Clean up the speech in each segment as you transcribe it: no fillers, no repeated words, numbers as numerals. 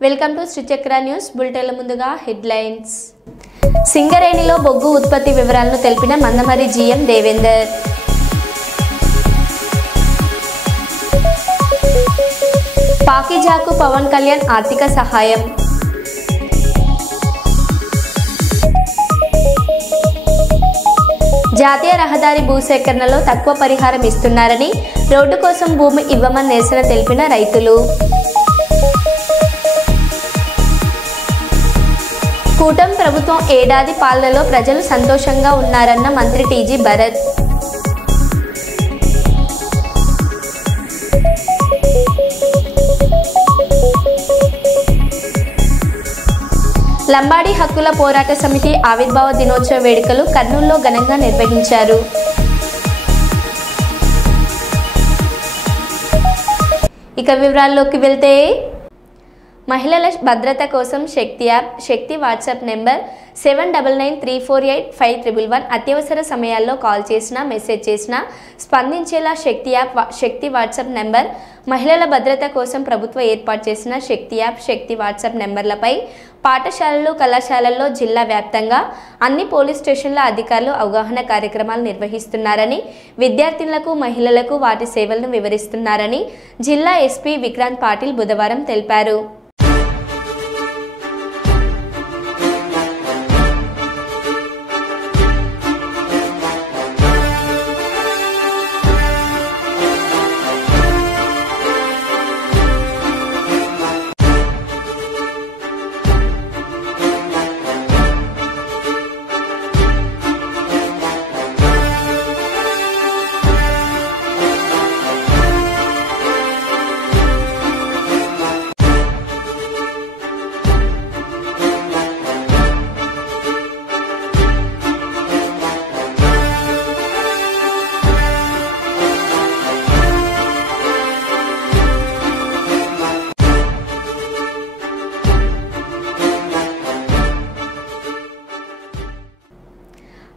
Welcome to Sri Chakra news బులెటిన్ల ముందుగా headlines. సింగరేణిలో బొగ్గు ఉత్పత్తి వివరాలను తెలిపిన మందమరి జీఎం దేవేందర్. పాకిజాకు పవన్ కళ్యాణ్ ఆర్థిక సహాయం. జాతీయ రహదారి భూసేకరణలో తక్కువ పరిహారం ఇస్తున్నారని, రోడ్డు కోసం భూమి ఇవ్వమని నిరసన తెలిపిన రైతులు. కూటమి ప్రభుత్వం ఏడాది పాలనలో ప్రజలు సంతోషంగా ఉన్నారన్న మంత్రి టీజీ భరత్. లంబాడి హక్కుల పోరాట సమితి ఆవిర్భావ దినోత్సవ వేడుకలు కర్నూలులో ఘనంగా నిర్వహించారు. ఇక వివరాల్లోకి వెళ్తే, మహిళల భద్రత కోసం శక్తి యాప్, శక్తి వాట్సాప్ నెంబర్ 7993485111 అత్యవసర సమయాల్లో కాల్ చేసినా, మెసేజ్ చేసినా స్పందించేలా శక్తి యాప్, శక్తి వాట్సాప్ నెంబర్, మహిళల భద్రత కోసం ప్రభుత్వం ఏర్పాటు చేసిన శక్తి యాప్, శక్తి వాట్సాప్ నెంబర్లపై పాఠశాలలు, కళాశాలల్లో జిల్లా వ్యాప్తంగా అన్ని పోలీస్ స్టేషన్ల అధికారులు అవగాహన కార్యక్రమాలు నిర్వహిస్తున్నారని, విద్యార్థినులకు, మహిళలకు వాటి సేవలను వివరిస్తున్నారని జిల్లా ఎస్పీ విక్రాంత్ పాటిల్ బుధవారం తెలిపారు.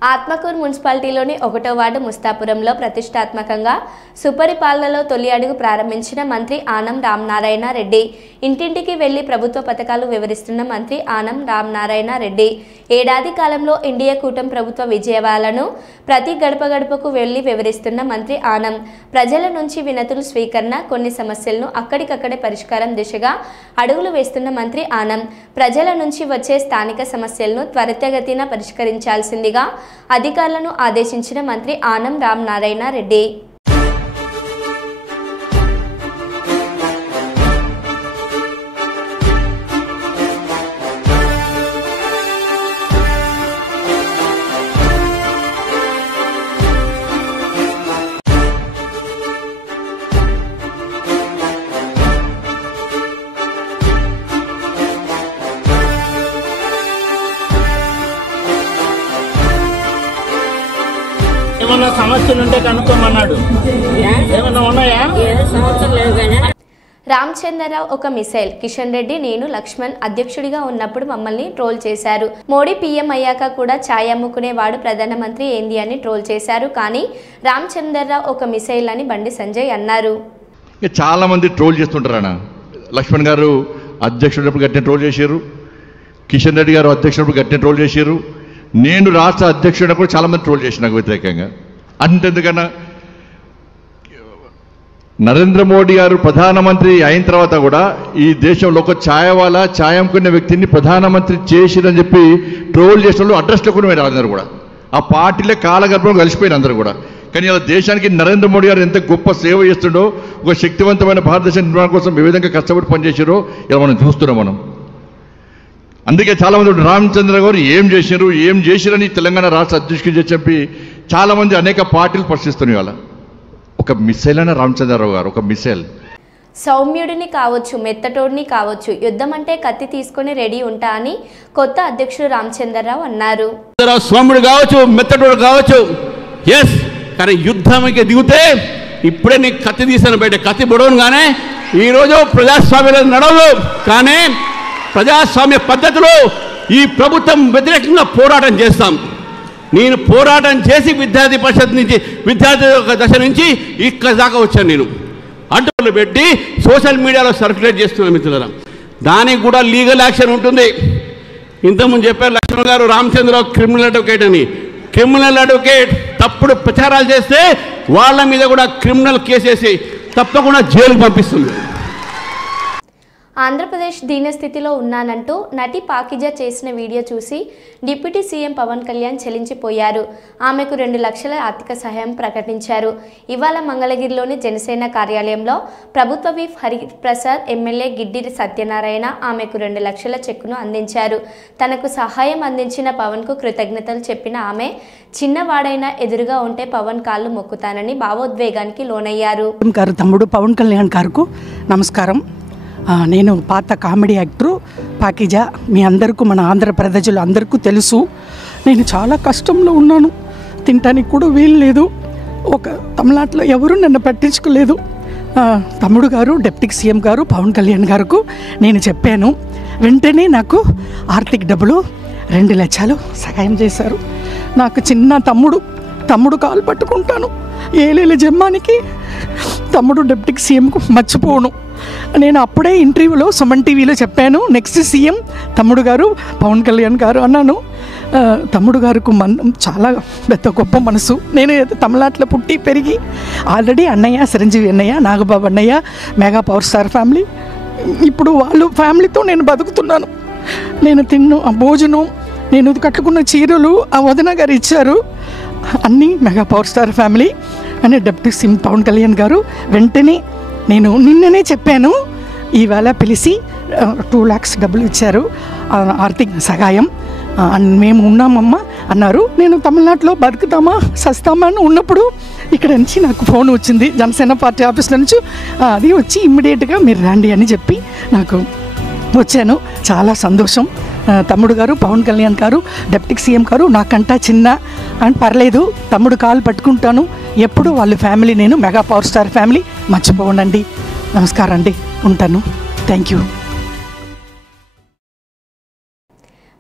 ఆత్మకూరు మున్సిపాలిటీలోని 1వ వార్డు ముస్తాపురంలో ప్రతిష్టాత్మకంగా సుపరిపాలనలో తొలి అడుగు ప్రారంభించిన మంత్రి ఆనం రామనారాయణ రెడ్డి. ఇంటింటికి వెళ్లి ప్రభుత్వ పథకాలు వివరిస్తున్న మంత్రి ఆనం రామనారాయణ రెడ్డి ఏడాది కాలంలో ఇండియా కూటమి ప్రభుత్వ విజయాలను ప్రతి గడప గడపకు వెళ్లి వివరిస్తున్న మంత్రి ఆనం ప్రజల నుంచి వినతులు స్వీకరణ, కొన్ని సమస్యలను అక్కడికక్కడే పరిష్కారం దిశగా అడుగులు వేస్తున్న మంత్రి ఆనం ప్రజల నుంచి వచ్చే స్థానిక సమస్యలను త్వరితగతిన పరిష్కరించాల్సిందిగా అధికారులను ఆదేశించిన మంత్రి ఆనం రామనారాయణ రెడ్డి. ఏమన్నా సమస్యలు ఉంటే కనుక్కోమన్నాడు. ఏమన్నా ఉన్నాయా? రామచంద్రరావు ఒక మిసైల్. కిషన్ రెడ్డి, నేను, లక్ష్మణ్ అధ్యక్షుడిగా ఉన్నప్పుడు మమ్మల్ని ట్రోల్ చేశారు. మోడీ పీఎం అయ్యాక కూడా ఛాయ్ అమ్ముకునేవాడు ప్రధానమంత్రి ఏంది అని ట్రోల్ చేశారు. కానీ రామచంద్రరావు ఒక మిసైల్ అని బండి సంజయ్ అన్నారు. చాలా మంది ట్రోల్ చేస్తుంటారన్న. లక్ష్మణ్ గారు అధ్యక్షుడినప్పుడు గట్టిన ట్రోల్ చేశారు, కిషన్ రెడ్డి గారు అధ్యక్షుడినప్పుడు గట్టిన ట్రోల్ చేశారు, నేను రాష్ట్ర అధ్యక్షుడినప్పుడు చాలా మంది ట్రోల్ చేసిన నాకు వ్యతిరేకంగా. అంతెందుకన్నా నరేంద్ర మోడీ గారు ప్రధానమంత్రి అయిన తర్వాత కూడా ఈ దేశంలో ఒక ఛాయవాలా, ఛాయ్ అమ్ముకునే వ్యక్తిని ప్రధానమంత్రి చేసిరని చెప్పి ట్రోల్ చేసిన వాళ్ళు అడ్రస్లో కూడా అందరూ కూడా ఆ పార్టీలే కాలగర్భంలో కలిసిపోయిన అందరూ కూడా. కానీ ఇలా దేశానికి నరేంద్ర మోడీ గారు ఎంత గొప్ప సేవ చేస్తుండో, ఒక శక్తివంతమైన భారతదేశ నిర్మాణం కోసం ఏ విధంగా కష్టపడి పనిచేసారో ఇలా మనం చూస్తున్నాం మనం. అందుకే చాలామంది రామచంద్ర గారు ఏం చేశారని తెలంగాణ రాష్ట్ర అధ్యక్షుడు చెప్పి చాలామంది అనేక పార్టీలు ప్రశ్నిస్తున్నాయి. వాళ్ళ ఒక మిసైల్ అయిన రామచంద్రరావు గారు ఒక మిసైల్. సౌమ్యుడిని కావచ్చు, మెత్తటోడిని కావచ్చు, యుద్ధం అంటే కత్తి తీసుకుని రెడీ ఉంటా అని కొత్త అధ్యక్షుడు రామచంద్రరావు అన్నారు. సౌమ్యుడు కావచ్చు, మెత్తటోడు కావచ్చు, ఎస్, కానీ యుద్ధానికి దిగితే ఇప్పుడే నీకు కత్తి తీసాను బయట. కత్తి పొడవను కానీ ఈరోజు ప్రజాస్వామ్యంలో నడవదు. కానీ ప్రజాస్వామ్య పద్ధతిలో ఈ ప్రభుత్వం వ్యతిరేకంగా పోరాటం చేస్తాం. నేను పోరాటం చేసి విద్యార్థి పరిషత్ నుంచి, విద్యార్థి దశ నుంచి ఇక్కడ దాకా వచ్చాను. నేను అడ్డులు పెట్టి సోషల్ మీడియాలో సర్క్యులేట్ చేస్తున్నాను మిత్రులారా. దానికి కూడా లీగల్ యాక్షన్ ఉంటుంది. ఇంతకుముందు చెప్పారు లక్ష్మణ్ గారు రామచంద్రరావు క్రిమినల్ అడ్వకేట్ అని. క్రిమినల్ అడ్వకేట్ తప్పుడు ప్రచారాలు చేస్తే వాళ్ళ మీద కూడా క్రిమినల్ కేసేసి తప్పకుండా జైలుకు పంపిస్తుంది. ఆంధ్రప్రదేశ్ దీనస్థితిలో ఉన్నానంటూ నటి పాకిజ చేసిన వీడియో చూసి డిప్యూటీ సీఎం పవన్ కళ్యాణ్ చెలించిపోయారు. ఆమెకు 2 లక్షల ఆర్థిక సహాయం ప్రకటించారు. ఇవాళ మంగళగిరిలోని జనసేన కార్యాలయంలో ప్రభుత్వ విప్ హరిప్రసాద్, ఎమ్మెల్యే గిడ్డి సత్యనారాయణ ఆమెకు 2 లక్షల చెక్కును అందించారు. తనకు సహాయం అందించిన పవన్కు కృతజ్ఞతలు చెప్పిన ఆమె చిన్నవాడైనా ఎదురుగా ఉంటే పవన్ కాళ్ళు మొక్కుతానని భావోద్వేగానికి లోనయ్యారు. తమ్ముడు పవన్ కళ్యాణ్ గారికి నమస్కారం. నేను పాత కామెడీ యాక్టరు పాకిజ. మీ అందరికీ, మన ఆంధ్ర ప్రజలు అందరికీ తెలుసు. నేను చాలా కష్టంలో ఉన్నాను. తినటానికి కూడా వీలు లేదు. ఒక తమిళనాడులో ఎవరు నన్ను పట్టించుకోలేదు. తమ్ముడు గారు, డిప్యూటీ సీఎం గారు పవన్ కళ్యాణ్ గారికి నేను చెప్పాను. వెంటనే నాకు ఆర్థిక డబ్బులు 2 లక్షలు సహాయం చేశారు. నాకు చిన్న తమ్ముడు కాలు పట్టుకుంటాను. ఏలేల జమ్మానికి తమ్ముడు డిప్యూటీ సీఎంకు మర్చిపోను. నేను అప్పుడే ఇంటర్వ్యూలో సుమన్ టీవీలో చెప్పాను, నెక్స్ట్ సీఎం తమ్ముడు గారు పవన్ కళ్యాణ్ గారు అన్నాను. తమ్ముడు గారికి చాలా పెద్ద గొప్ప మనసు. నేను తమిళనాడులో పుట్టి పెరిగి ఆల్రెడీ అన్నయ్య చిరంజీవి అన్నయ్య, నాగబాబు అన్నయ్య, మెగా పవర్ స్టార్ ఫ్యామిలీ, ఇప్పుడు వాళ్ళు ఫ్యామిలీతో నేను బతుకుతున్నాను. నేను ఆ భోజనం, నేను కట్టుకున్న చీరలు ఆ వదిన గారు ఇచ్చారు. అన్నీ మెగా పవర్ స్టార్ ఫ్యామిలీ అని డిప్యూటీ సీఎం పవన్ కళ్యాణ్ గారు వెంటనే నేను నిన్ననే చెప్పాను. ఈవేళ పిలిచి 2 lakhs డబ్బులు ఇచ్చారు ఆర్థిక సహాయం. మేము ఉన్నామమ్మా అన్నారు. నేను తమిళనాడులో బతుకుతామా సస్తామా అని ఉన్నప్పుడు ఇక్కడ నుంచి నాకు ఫోన్ వచ్చింది జనసేన పార్టీ ఆఫీస్ నుంచి. అది వచ్చి ఇమ్మీడియట్గా మీరు రండి అని చెప్పి నాకు వచ్చాను. చాలా సంతోషం. తమ్ముడు గారు పవన్ కళ్యాణ్ గారు, డిప్యూటీ సీఎం గారు నాకంటా చిన్న అని పర్లేదు, తమ్ముడు కాలు పట్టుకుంటాను ఎప్పుడు. వాళ్ళ ఫ్యామిలీ నేను మెగా పవర్ స్టార్ ఫ్యామిలీ మర్చిపోనండి. నమస్కారం అండి, ఉంటాను. Thank you.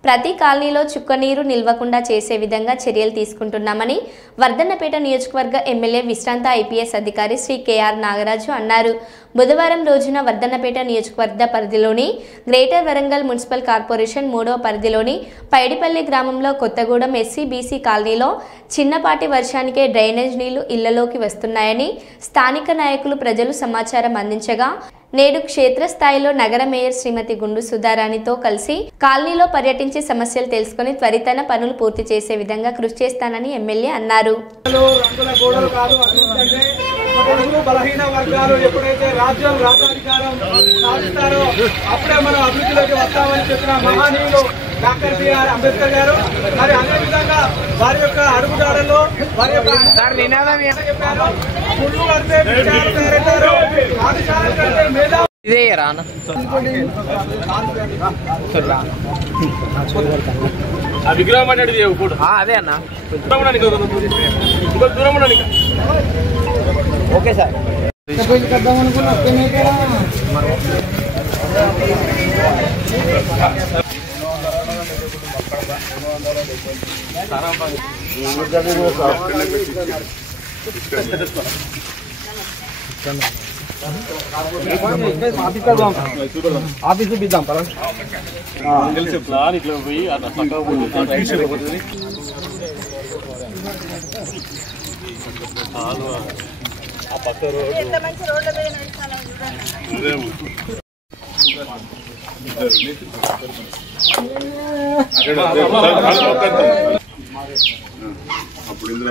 ప్రతి కాలనీలో చుక్కనీరు నిల్వకుండా చేసే విధంగా చర్యలు తీసుకుంటున్నామని వర్ధన్నపేట నియోజకవర్గ ఎమ్మెల్యే విశ్రాంత ఐపీఎస్ అధికారి శ్రీ కేఆర్ నాగరాజు అన్నారు. బుధవారం రోజున వర్ధన్నపేట నియోజకవర్గ పరిధిలోని గ్రేటర్ వరంగల్ మున్సిపల్ కార్పొరేషన్ 3వ పరిధిలోని పైడిపల్లి గ్రామంలో కొత్తగూడెం ఎస్సీ-బీసీ కాలనీలో చిన్నపాటి వర్షానికే డ్రైనేజ్ నీళ్లు ఇళ్లలోకి వస్తున్నాయని స్థానిక నాయకులు, ప్రజలు సమాచారం అందించగా నేడు క్షేత్రస్థాయిలో నగర మేయర్ శ్రీమతి గుండు సుధారాణితో కలిసి కాలనీలో పర్యటించి సమస్యలు తెలుసుకుని త్వరితన పనులు పూర్తి చేసే విధంగా కృషి చేస్తానని ఎమ్మెల్యే అన్నారు. బలహీన వర్గాలు ఎప్పుడైతే రాజ్యాధికారం సాధిస్తారో అప్పుడే మనం అభివృద్ధిలోకి వస్తామని చెప్పిన మహానీయులు డాక్టర్ బిఆర్ అంబేద్కర్ గారు. మరి అదేవిధంగా వారి యొక్క అడుగుదారులు, వారి యొక్క నినాదం చెప్పారు, గుళ్ళు అంటే పాఠశాల కంటే మేధావి ఇదే రానా విగ్రహం అంటే అదే అన్న దూరం ఓకే సార్. ఆఫీస్ బిద్దాం తెలిసి ప్లాన్ ఇట్లా పోయి అట్లా పక్క పోతుంది. ఆ పక్క అప్పుడు ఇందులో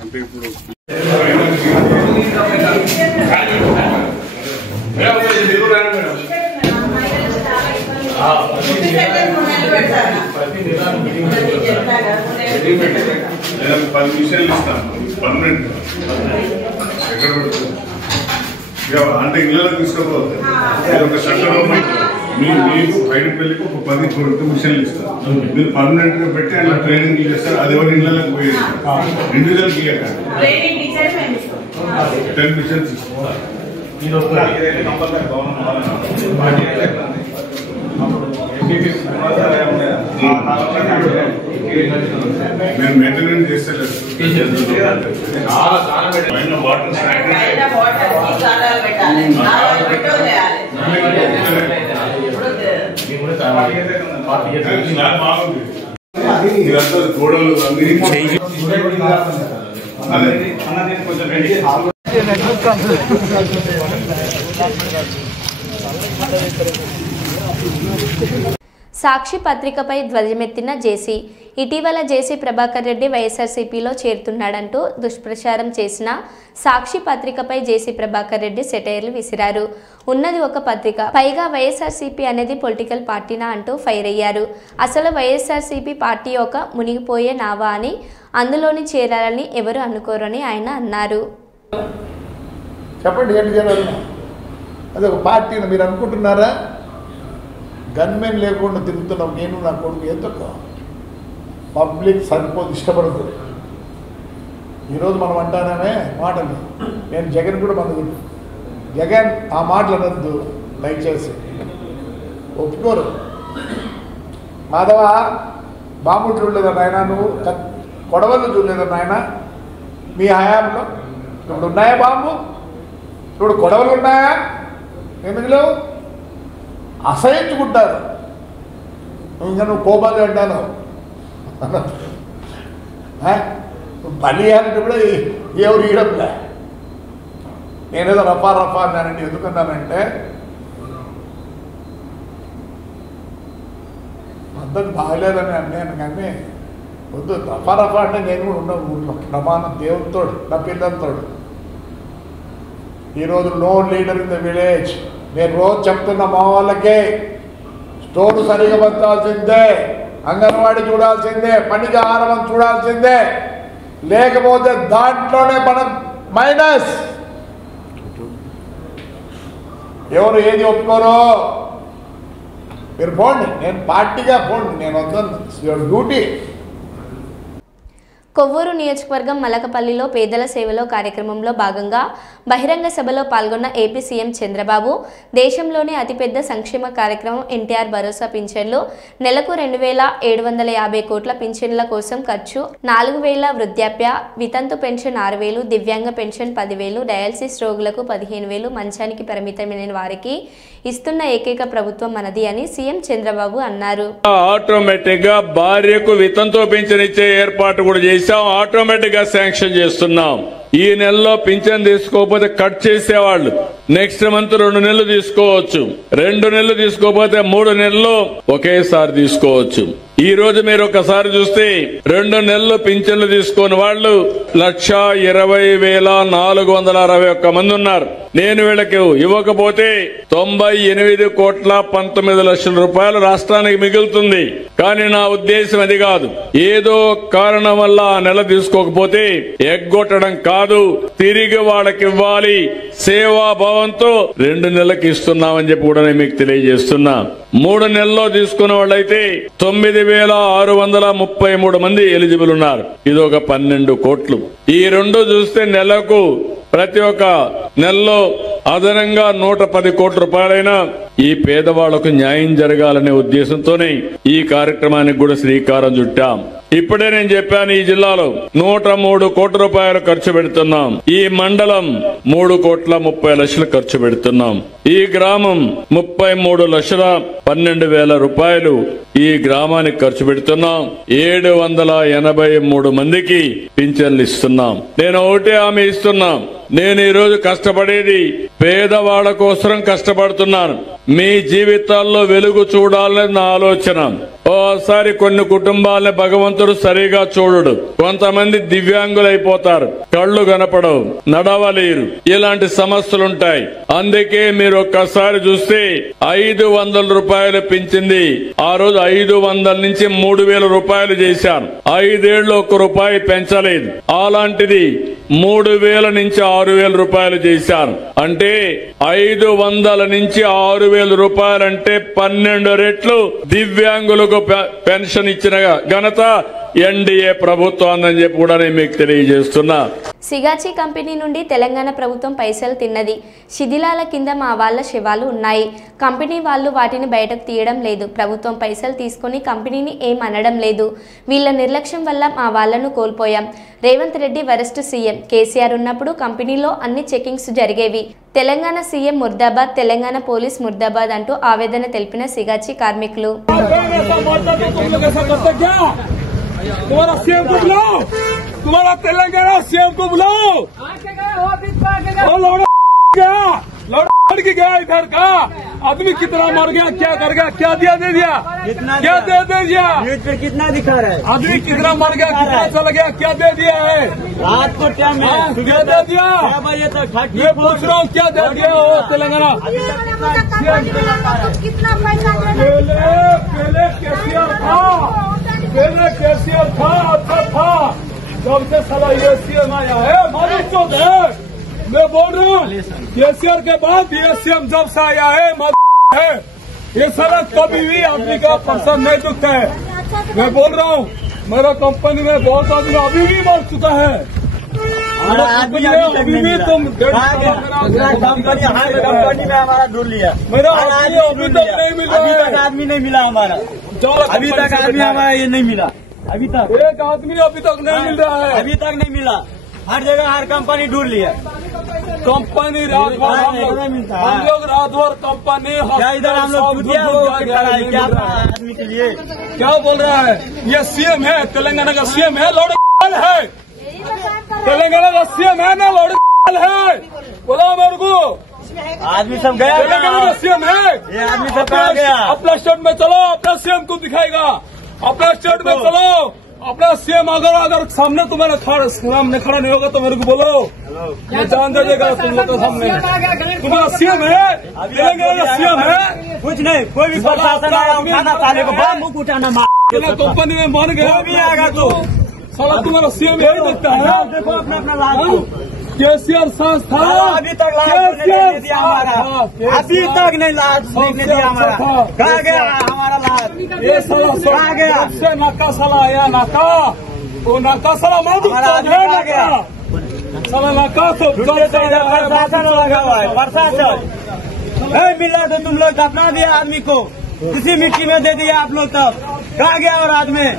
అంటే ఇప్పుడు నేను 10 నిమిషాలు ఇస్తాను పర్మనెంట్ ఎక్కడ అంటే ఇళ్ళలో తీసుకోపోతుంది. ఒక చట్టం మీకు బయటకు వెళ్ళి ఒక 10 నిమిషాలు ఇస్తాను. మీరు పర్మనెంట్ గా పెట్టి అలా ట్రైనింగ్ చేస్తారు. అది ఎవరి ఇళ్ళకి పోయేది ఇండివిజువల్ క్లియర్ 10 నిమిషాలు తీసుకోవాలి. నేను మెయింటెనెన్స్ చేస్తలేదు పైన వాటర్ బాగుంది ఇదంతా గోడలు అన్ని సాక్షి పత్రికపై ధ్వజమెత్తిన జేసీ. ఇటీవల జేసీ ప్రభాకర్ రెడ్డి వైఎస్ఆర్సీపీలో చేరుతున్నాడంటూ దుష్ప్రచారం చేసిన సాక్షి పత్రికపై జేసీ ప్రభాకర్ రెడ్డి సెటైర్లు విసిరారు. ఉన్నది ఒక పత్రిక, పైగా వైఎస్ఆర్సీపీ అనేది పొలిటికల్ పార్టీనా అంటూ ఫైర్ అయ్యారు. అసలు వైఎస్ఆర్సీపీ పార్టీ ఒక మునిగిపోయే నావా అని, అందులోని చేరాలని ఎవరు అనుకోరని ఆయన అన్నారు. చెప్పండి ఏంటి చేయాలి? అది ఒక పార్టీని మీరు అనుకుంటున్నారా? గన్మెన్ లేకుండా తిరుగుతున్నాం నేను నా కొడుకు. ఎందుకు పబ్లిక్ సరిపోదు, ఇష్టపడుతుంది. ఈరోజు మనం అంటానే మాటలు, నేను జగన్ కూడా మనకు జగన్ ఆ మాటలు అనద్దు దయచేసి, ఒప్పుకోరు. మాధవ బాంబు చూడలేదా నాయన, నువ్వు కొడవలు చూడలేదా నాయన మీ హయాంలో? ఇప్పుడు ఉన్నాయా బాంబు? ఇప్పుడు కొడవలు ఉన్నాయా? ఎందుకు లేవు? అసహించుకుంటారు. ఇంకా నువ్వు కోపాలు అంటాను బలియాలంటే కూడా ఎవరు ఇయడంలే. నేనేదో రఫా రఫా అన్నానండి. ఎందుకన్నానంటే పద్ధతి బాగలేదని అన్నాను, కానీ వద్దు రఫా రఫా అంటే నేను కూడా ఉన్న ఊళ్ళో ప్రమాణం దేవునితో నా పిల్లలతో. ఈరోజు no leader in the village. నేను రోజు చెప్తున్న మా వాళ్ళకే స్టోర్ సరిగా పంచాల్సిందే, అంగన్వాడీ చూడాల్సిందే, పనికి ఆహారం చూడాల్సిందే, లేకపోతే దాంట్లోనే మనం మైనస్. ఎవరు ఏది ఒప్పుకోరు మీరు పోండి, నేను పార్టీగా పోండి, నేను వద్దాను. Your duty. కొవ్వూరు నియోజకవర్గం మలకపల్లిలో పేదల సేవలో కార్యక్రమంలో భాగంగా బహిరంగ సభలో పాల్గొన్న ఏపీ సీఎం చంద్రబాబు దేశంలోనే అతిపెద్ద సంక్షేమ కార్యక్రమం ఎన్టీఆర్ భరోసా పింఛన్లు, నెలకు 2,750 కోట్ల పింఛన్ల కోసం ఖర్చు, 4,000 వృద్ధాప్య వితంతు పెన్షన్ 6,000, దివ్యాంగ పెన్షన్ 10,000, డయాలసిస్ రోగులకు 15,000, మంచానికి పరిమితమైన వారికి ఇస్తున్న ఏకైక ప్రభుత్వం మనది అని సీఎం చంద్రబాబు అన్నారు. ఆటోమేటిక్ గా భార్యకు వితంతు పింఛన్ ఇచ్చే ఏర్పాటు కూడా చేశాం. ఆటోమేటిక్ గా శాంక్షన్ చేస్తున్నాం. ఈ నెలలో పింఛన్ తీసుకోకపోతే కట్ చేసేవాళ్ళు నెక్స్ట్ మంత్ 2 నెలలు తీసుకోవచ్చు, 2 నెలలు తీసుకోకపోతే 3 నెలలు ఒకేసారి తీసుకోవచ్చు. ఈ రోజు మీరు ఒకసారి చూస్తే 2 నెలలు పింఛన్లు తీసుకుని వాళ్ళు 1,20,461 మంది ఉన్నారు. నేను వీళ్ళకి ఇవ్వకపోతే 98,19,00,000 రూపాయలు రాష్ట్రానికి మిగులుతుంది. కానీ నా ఉద్దేశం అది కాదు. ఏదో కారణం వల్ల ఆ నెల తీసుకోకపోతే ఎగ్గొట్టడం కాదు, తిరిగి వాళ్ళకి ఇవ్వాలి. సేవాభావంతో 2 నెలలకు ఇస్తున్నామని చెప్పి కూడా నేను మీకు తెలియజేస్తున్నా. 3 నెలల్లో తీసుకున్న వాళ్ళైతే 9,633 మంది ఎలిజిబుల్ ఉన్నారు. ఇది ఒక 12 కోట్లు. ఈ 2 చూస్తే నెలకు ప్రతి ఒక్క నెలలో అదనంగా 110 కోట్ల రూపాయలైనా ఈ పేదవాళ్లకు న్యాయం జరగాలనే ఉద్దేశంతోనే ఈ కార్యక్రమానికి కూడా శ్రీకారం చుట్టాం. ఇప్పుడే నేను చెప్పాను, ఈ జిల్లాలో 103 కోట్ల రూపాయలు ఖర్చు పెడుతున్నాం. ఈ మండలం 3,30,00,000 ఖర్చు పెడుతున్నాం. ఈ గ్రామం 33,12,000 రూపాయలు ఈ గ్రామానికి ఖర్చు పెడుతున్నాం. 783 మందికి పింఛన్లు ఇస్తున్నాం. నేను ఒకటే హామీ ఇస్తున్నాం, నేను ఈ రోజు కష్టపడేది పేదవాళ్ల కోసం కష్టపడుతున్నాను. మీ జీవితాల్లో వెలుగు చూడాలని నా ఆలోచన. ఓసారి కొన్ని కుటుంబాలని భగవంతుడు సరిగా చూడడు. కొంతమంది దివ్యాంగులైపోతారు, కళ్ళు కనపడవు, నడవలేరు, ఇలాంటి సమస్యలుంటాయి. అందుకే మీరు ఒక్కసారి చూస్తే 500 రూపాయలు పెంచింది. ఆ రోజు 500 నుంచి 3,000 రూపాయలు చేశాను. 5 ఏళ్లు 1 రూపాయి పెంచలేదు. అలాంటిది 3,000 నుంచి 6,000 రూపాయలు చేశాను. అంటే 500 నుంచి 6,000 రూపాయలంటే 12 రెట్లు దివ్యాంగులకు పెన్షన్ ఇచ్చిన ఘనత ఎన్డీఏ ప్రభుత్వం అని చెప్పి కూడా నేను మీకు తెలియజేస్తున్నా. సిగాచి కంపెనీ నుండి తెలంగాణ ప్రభుత్వం పైసలు తిన్నది. శిథిలాల కింద మా వాళ్ళ శవాలు ఉన్నాయి. కంపెనీ వాళ్ళు వాటిని బయటకు తీయడం లేదు. ప్రభుత్వం పైసలు తీసుకొని కంపెనీని ఏం అనడం లేదు. వీళ్ళ నిర్లక్ష్యం వల్ల మా వాళ్ళను కోల్పోయాం. Revanth Reddy worst CM. కేసీఆర్ ఉన్నప్పుడు కంపెనీలో అన్ని చెకింగ్స్ జరిగేవి. తెలంగాణ సీఎం ముర్దాబాద్, తెలంగాణ పోలీస్ ముర్దాబాద్ అంటూ ఆవేదన తెలిపిన సిగాచి కార్మికులు. तुम्हारा तेलंगाना सीएम को बुलाओ। लौट के गया इधर का आदमी कितना मर गया, क्या कर गया, क्या दिया दे दिया, क्या दे दिया, कितना दिखा रहा है, आदमी कितना मर गया, कितना चला गया, क्या दे दिया है, रात को क्या क्या दे दिया, बजे तक मैं पूछ रहा हूँ क्या दे दिया हो तेलंगाना। पहले केसीआर था अच्छा था, जब से साला ये सीएम आया है मालूम चौथ है। मैं बोल रहा हूँ केसीआर के बाद ये सीएम जब से आया है ये साला कभी भी आदमी का पसंद नहीं दुखता है। मैं बोल रहा हूँ मेरा कंपनी में बहुत आदमी अभी भी मर चुका है। अभी भी तुम कंपनी में हमारा ढूंढ लिया, मेरा आदमी अभी तक नहीं मिला, अभी तक आदमी नहीं मिला हमारा, अभी तक आदमी हमारा ये नहीं मिला, अभी तक एक आदमी अभी तक नहीं मिल रहा है, अभी तक नहीं मिला। हर जगह हर कंपनी ढूंढ लिया, कंपनी रात भर हम लोग रात भर कंपनी क्या इधर हम लोग क्या आदमी के लिए क्या बोल रहा है। ये सीएम है, तेलंगाना का सीएम है, लौड़ है, तेलंगाना का सीएम है ना, लौड़ है, बोला मेरे को आदमी सब गया, तेलंगाना का सीएम है, ये आदमी सब कहाँ गया। अपना स्टेट में चलो, अपना सीएम को दिखाएगा, अपना स्टेट में चलो, अपना सीएम अगर सामने तुम्हारे सामने खड़ा नहीं होगा तो मेरे को बोलो, मैं जान दे देगा तुम लोग के सामने। तुम्हारा सीएम है, तेलंगाना का सीएम है, कुछ नहीं, कोई भी प्रशासन आया उठाना साले को मुंह उठाना कंपनी में मान गया भी आएगा तो साला तुम्हारा सीएम यही देखता है। देखो अपना अपना लाभ केसीआर संस्था अभी तक लाभ नहीं दिया हमारा, अभी तक नहीं लाभ नहीं दिया हमारा, कहाँ गया हमारा लाभ, ये साला कहाँ गया से नाका साला आया, नाका वो नाका साला मार गया साला नाका तो प्रशासन लगा हुआ है, प्रशासन नहीं मिला तो तुम लोग दफना दिया आदमी को, किसी मिट्टी में दे दिया आप लोग, तब कहाँ गया और रात में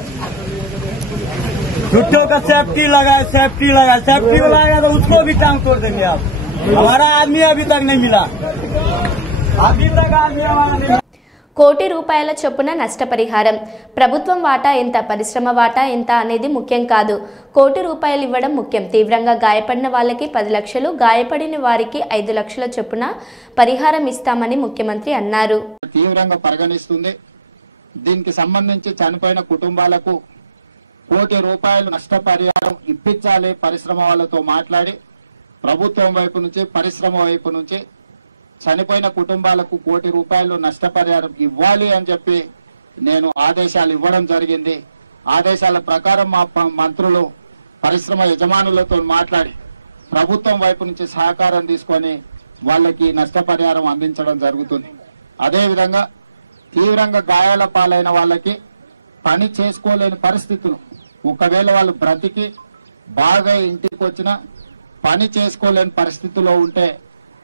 झुट्टों का सेफ्टी लगाए, सेफ्टी लगाएगा तो उसको भी टांग तोड़ देंगे आप। हमारा आदमी अभी तक नहीं मिला, अभी तक आदमी हमारा नहीं। కోటి రూపాయల చొప్పున నష్టపరిహారం. ప్రభుత్వం వాటా ఎంత, పరిశ్రమ వాటా ఎంత అనేది ముఖ్యం కాదు. కోటి రూపాయలు ఇవ్వడం ముఖ్యం. తీవ్రంగా గాయపడిన వాళ్ళకి 10 లక్షలు, గాయపడిన వారికి 5 లక్షల చొప్పున పరిహారం ఇస్తామని ముఖ్యమంత్రి అన్నారు. తీవ్రంగా పరిగణిస్తుంది. దీనికి సంబంధించి చనిపోయిన కుటుంబాలకు కోటి రూపాయలు నష్టపరిహారం ఇప్పించాలి. పరిశ్రమ వాళ్ళతో మాట్లాడి ప్రభుత్వం వైపు నుంచి, పరిశ్రమ వైపు నుంచి చనిపోయిన కుటుంబాలకు కోటి రూపాయలు నష్టపరిహారం ఇవ్వాలి అని చెప్పి నేను ఆదేశాలు ఇవ్వడం జరిగింది. ఆదేశాల ప్రకారం మా మంత్రులు పరిశ్రమ యజమానులతో మాట్లాడి ప్రభుత్వం వైపు నుంచి సహకారం తీసుకొని వాళ్ళకి నష్టపరిహారం అందించడం జరుగుతుంది. అదేవిధంగా తీవ్రంగా గాయాల పాలైన వాళ్ళకి పని చేసుకోలేని పరిస్థితులు, ఒకవేళ వాళ్ళు బ్రతికి బాగా ఇంటికి వచ్చినా పని చేసుకోలేని పరిస్థితిలో ఉంటే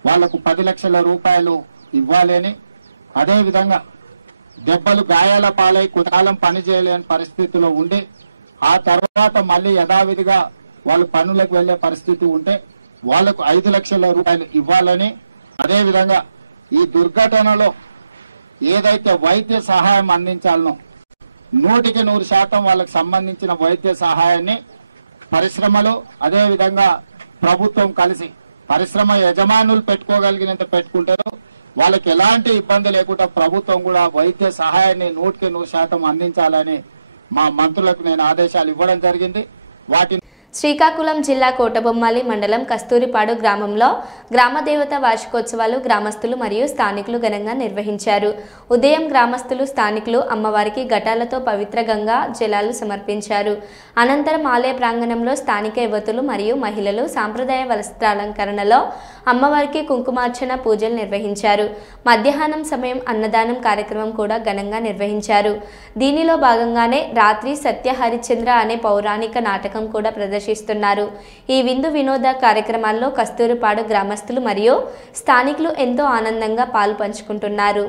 వాళ్లకు 10 లక్షల రూపాయలు ఇవ్వాలి అని, అదేవిధంగా దెబ్బలు గాయాల పాలై కొంతకాలం పని చేయలేని పరిస్థితిలో ఉండి ఆ తర్వాత మళ్లీ యథావిధిగా వాళ్ళు పనులకు వెళ్లే పరిస్థితి ఉంటే వాళ్లకు 5 లక్షల రూపాయలు ఇవ్వాలని, అదేవిధంగా ఈ దుర్ఘటనలో ఏదైతే వైద్య సహాయం అందించాలనో 100% వాళ్ళకు సంబంధించిన వైద్య సహాయాన్ని పరిశ్రమలు అదేవిధంగా ప్రభుత్వం కలిసి పరిశ్రమ యజమానులు పెట్టుకోగలిగినంత పెట్టుకుంటారు. వాళ్ళకి ఎలాంటి ఇబ్బంది లేకుండా ప్రభుత్వం కూడా వైద్య సహాయాన్ని 100% అందించాలని మా మంత్రులకు నేను ఆదేశాలు ఇవ్వడం జరిగింది. వాటిని శ్రీకాకుళం జిల్లా కోటబొమ్మాలి మండలం కస్తూరిపాడు గ్రామంలో గ్రామదేవత వార్షికోత్సవాలు గ్రామస్తులు మరియు స్థానికులు ఘనంగా నిర్వహించారు. ఉదయం గ్రామస్తులు స్థానికులు అమ్మవారికి ఘటాలతో పవిత్ర గంగా జలాలు సమర్పించారు. అనంతరం ఆలయ ప్రాంగణంలో స్థానిక యువతులు మరియు మహిళలు సాంప్రదాయ వస్త్రాలంకరణలో అమ్మవారికి కుంకుమార్చన పూజలు నిర్వహించారు. మధ్యాహ్నం సమయం అన్నదానం కార్యక్రమం కూడా ఘనంగా నిర్వహించారు. దీనిలో భాగంగానే రాత్రి సత్య హరిశ్చంద్ర అనే పౌరాణిక నాటకం కూడా ప్రదర్శిస్తున్నారు. ఈ విందు వినోద కార్యక్రమాల్లో కస్తూరిపాడు గ్రామస్తులు మరియు స్థానికులు ఎంతో ఆనందంగా పాలు పంచుకుంటున్నారు.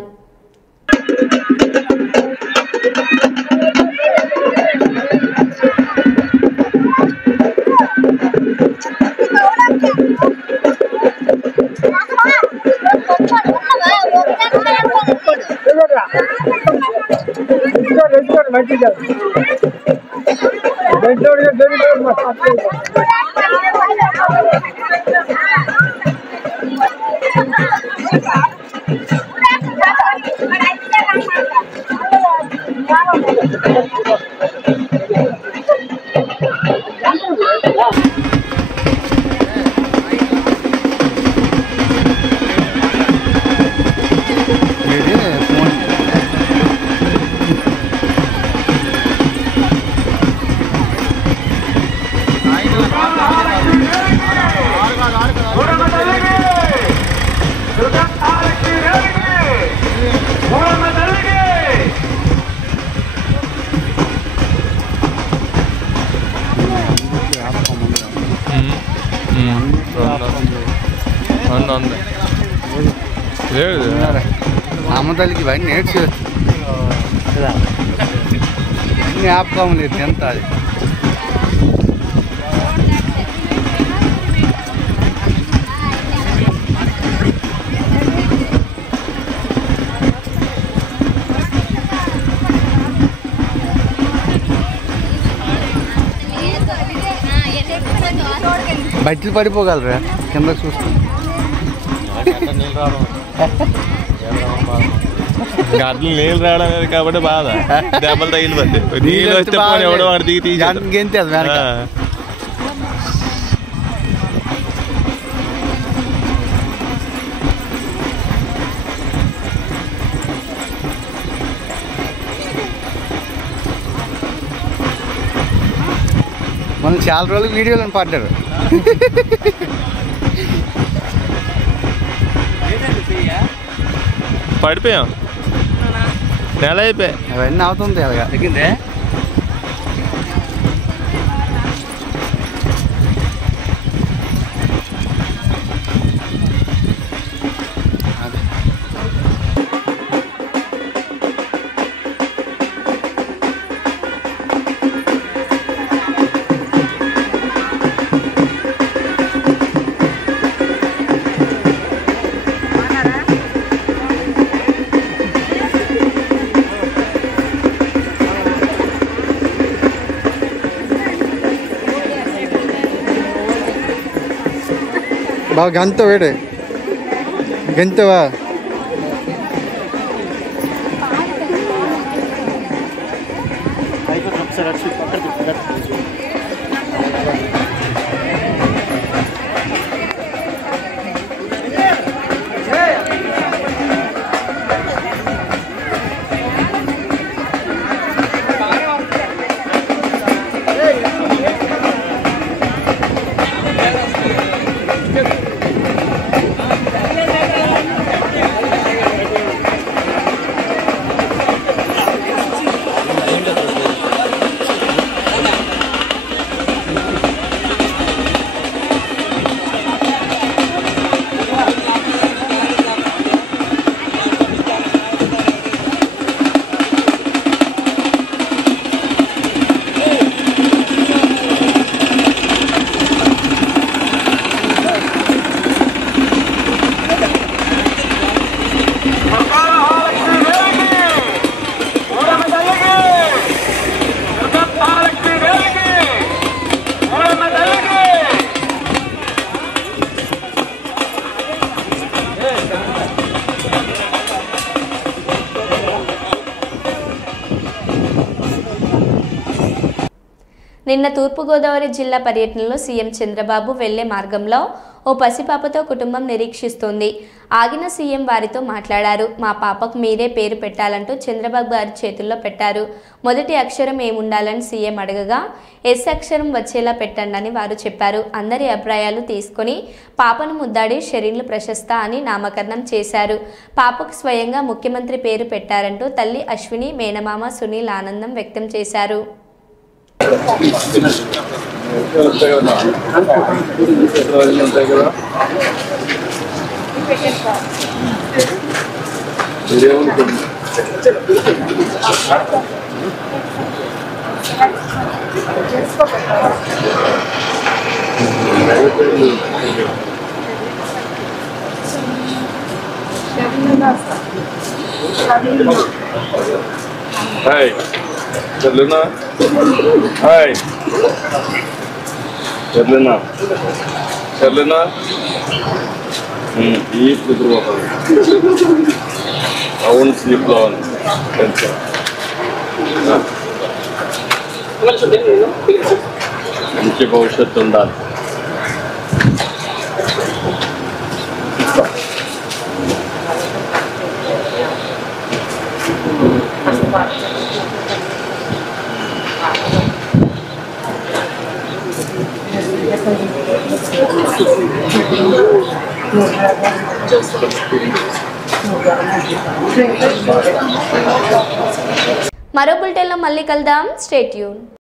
అమ్మతల్లికి ఇవన్నీ నేర్చుకోవచ్చు జ్ఞాపకం లేదు ఎంత అది. బయటలు పడిపోగలరా కింద చూస్తాం. గడ్డలు నీళ్ళు రావడం అనేది కాబట్టి బాధ దెబ్బలు తగిలిపోతే నీళ్ళు వస్తే ఎవడో వాడి దిగి గెంతే మనం చాలా రోజులు వీడియోలను పడ్డారు. పడిపోయాం నెల అయిపోయి అవన్నీ అవుతుంది అలాగా తగ్గిందే. బాగా గంత వేడే గంతవా నిన్న తూర్పుగోదావరి జిల్లా పర్యటనలో సీఎం చంద్రబాబు వెళ్లే మార్గంలో ఓ పసిపాపతో కుటుంబం నిరీక్షిస్తోంది. ఆగిన సీఎం వారితో మాట్లాడారు. మా పాపకు మీరే పేరు పెట్టాలంటూ చంద్రబాబు గారి చేతుల్లో పెట్టారు. మొదటి అక్షరం ఏముండాలని సీఎం అడగగా ఎస్ అక్షరం వచ్చేలా పెట్టండి వారు చెప్పారు. అందరి అభిప్రాయాలు తీసుకుని పాపను ముద్దాడి షెరీన్లు ప్రశస్త అని నామకరణం చేశారు. పాపకు స్వయంగా ముఖ్యమంత్రి పేరు పెట్టారంటూ తల్లి అశ్విని, మేనమామ సునీల్ ఆనందం వ్యక్తం చేశారు. Hai, Charlina. Hai, Charlina. Charlina. Eat with water. I won't sleep long. మంచి భవిష్యత్తు ఉండాలి. మరో బులెటిన్లో మళ్ళీ కలుద్దాం. Stay tune.